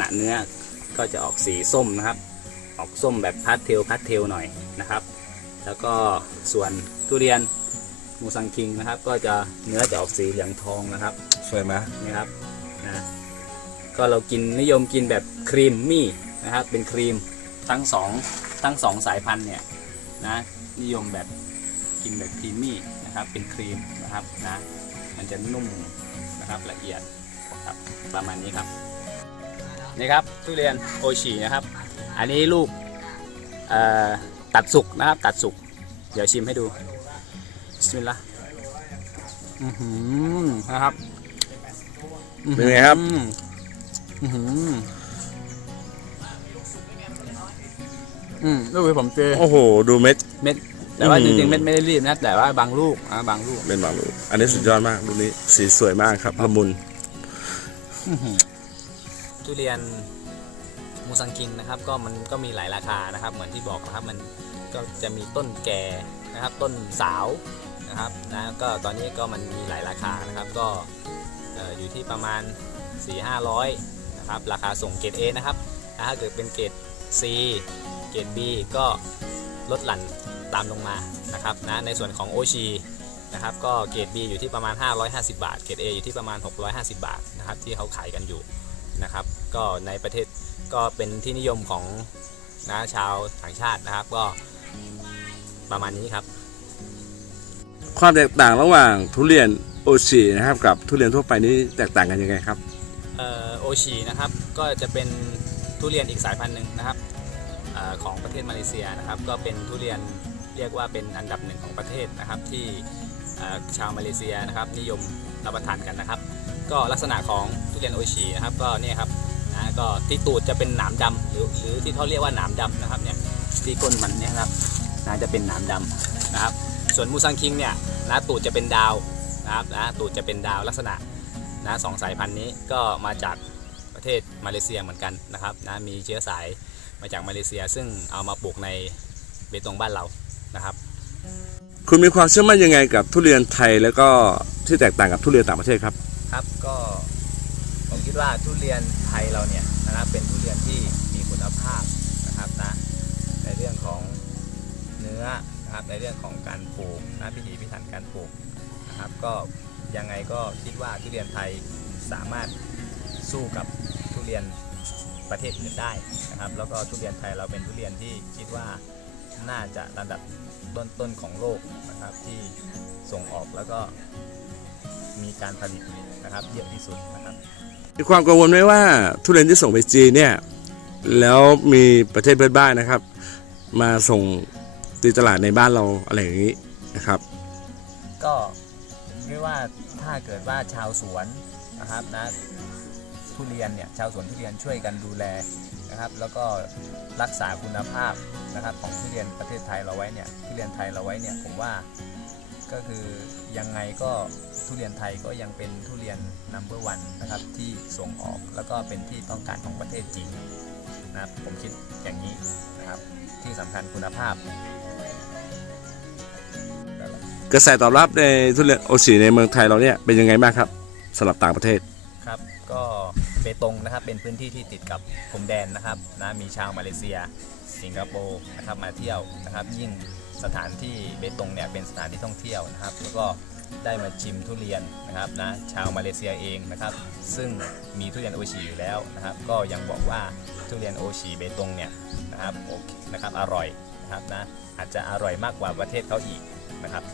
ณะเนื้อก็จะออกสีส้มนะครับ ออกส้มแบบพาสเทลพาสเทลหน่อยนะครับ แล้วก็ส่วนทุเรียนมูซังคิงนะครับ ก็จะเนื้อจะออกสีเหลืองทองนะครับ สวยไหมนะครับนะก็เรากินนิยมกินแบบครีมมี่นะครับ เป็นครีมทั้งสองทั้งสองสายพันธุ์เนี่ยนะนิยมแบบกินแบบครีมมี่นะครับ เป็นครีมนะครับนะมันจะนุ่มนะครับละเอียดครับประมาณนี้ครับ นี่ครับทุเรียนโอชินะครับ อันนี้ลูกเอ่อตัดสุกนะครับ ตัดสุก เดี๋ยวชิมให้ดูบิสมิลลาห์อือหือนะครับเป็นไงครับอืมอื้อหืออืมลูกที่ผมเจอโอ้โห ดูเม็ดเม็ดแต่ว่าอืจมริงๆเม็ดไม่ได้รีบนะ แต่ว่าบางลูกอะบางลูกเป็นบางลูก อันนี้สุดยอดมากลูกนี้สีสวยมากครับละมุน ทุเรียนมูซังคิงนะครับก็มันก็มีหลายราคานะครับ เหมือนที่บอกนะครับมันก็จะมีต้นแก่นะครับ ต้นสาวนะครับนะก็ตอนนี้ก็มันมีหลายราคานะครับก็เอ่ออยู่ที่ประมาณ 4 5 0 0นะครับราคาส่งเกรด A นะครับถ้าเกิดเป็นเกรด C เกรด B ก็ลดหลั่นตามลงมานะครับนะในส่วนของโอชีนะครับก็เกรด B อยู่ที่ประมาณ 550 บาท เกรด A อยู่ที่ประมาณ 650 บาทนะครับที่เขาขายกันอยู่ นะครับ ก็ในประเทศก็เป็นที่นิยมของนะชาวต่างชาตินะครับ ก็ประมาณนี้ครับ ความแตกต่างระหว่างทุเรียนโอชินะครับกับทุเรียนทั่วไปนี้แตกต่างกันยังไงครับเอ่อโอชีนะครับก็จะเป็นทุเรียนอีกสายพันธุ์หนึ่งนะครับเออของประเทศมาเลเซียนะครับ ก็เป็นทุเรียนเรียกว่าเป็นอันดับหนึ่งของประเทศนะครับที่เอ่อชาวมาเลเซียนะครับนิยม รับประทานกันนะครับ ก็ลักษณะของทุเรียนโอชีนะครับ ก็เนี่ยครับนะก็ที่ตูดจะเป็นหนามดำหรือหรือที่เขาเรียกว่าหนามดำนะครับเนี่ยที่ก้นมันเนี่ยครับนะจะเป็นหนามดำนะครับ ส่วนมูซังคิงเนี่ยนะตูดจะเป็นดาวนะครับนะตูดจะเป็นดาวลักษณะนะสองสายพันธุ์นี้ก็มาจากประเทศมาเลเซียเหมือนกันนะครับนะมีเชื้อสายมาจากมาเลเซีย ซึ่งเอามาปลูกในเบตงบ้านเรานะครับ คุณมีความเชื่อมั่นยังไงกับทุเรียนไทยแล้วก็ที่แตกต่างกับทุเรียนต่างประเทศครับ ครับก็ผมคิดว่าทุเรียนไทยเราเนี่ยนะครับเป็นทุเรียนที่มีคุณภาพนะครับนะในเรื่องของเนื้อนะครับในเรื่องของการปลูกนะพิถีพิถันการปลูกนะครับ ก็ยังไงก็คิดว่าทุเรียนไทยสามารถสู้กับทุเรียนประเทศอื่นได้นะครับ แล้วก็ทุเรียนไทยเราเป็นทุเรียนที่คิดว่า น่าจะระดับต้นๆของโลกนะครับที่ส่งออกแล้วก็มีการผลิตนะครับเยอะที่สุดนะครับมีความกังวลไหมว่าทุเรียนที่ส่งไปจีนเนี่ยแล้วมีประเทศเพื่อนบ้านนะครับ มาส่งตีตลาดในบ้านเราอะไรอย่างนี้นะครับ ก็ไม่ว่าถ้าเกิดว่าชาวสวนนะครับนะทุเรียนเนี่ยชาวสวนทุเรียนช่วยกันดูแล นะครับ แล้วก็รักษาคุณภาพนะครับของทุเรียนประเทศไทยเราไว้เนี่ยทุเรียนไทยเราไว้เนี่ยผมว่าก็คือยังไงก็ทุเรียนไทยก็ยังเป็นทุเรียน number one นะครับที่ส่งออกแล้วก็เป็นที่ต้องการของประเทศจีนนะครับผมคิดอย่างนี้นะครับที่สำคัญคุณภาพ กระแสตอบรับในทุเรียนโอชิในเมืองไทยเราเนี่ยเป็นยังไงบ้างครับสำหรับต่างประเทศครับก็ เบตงนะครับ เป็นพื้นที่ที่ติดกับพรมแดนนะครับนะมีชาวมาเลเซีย สิงคโปร์นะครับมาเที่ยวนะครับ ยิ่งสถานที่เบตงเนี่ยเป็นสถานที่ท่องเที่ยวนะครับ แล้วก็ได้มาชิมทุเรียนนะครับนะชาวมาเลเซียเองนะครับ ซึ่งมีทุเรียนโอชีอยู่แล้วนะครับ ก็ยังบอกว่าทุเรียนโอชีเบตงเนี่ยนะครับโอเคนะครับอร่อยนะครับนะอาจจะอร่อยมากกว่าประเทศเขาอีกนะครับ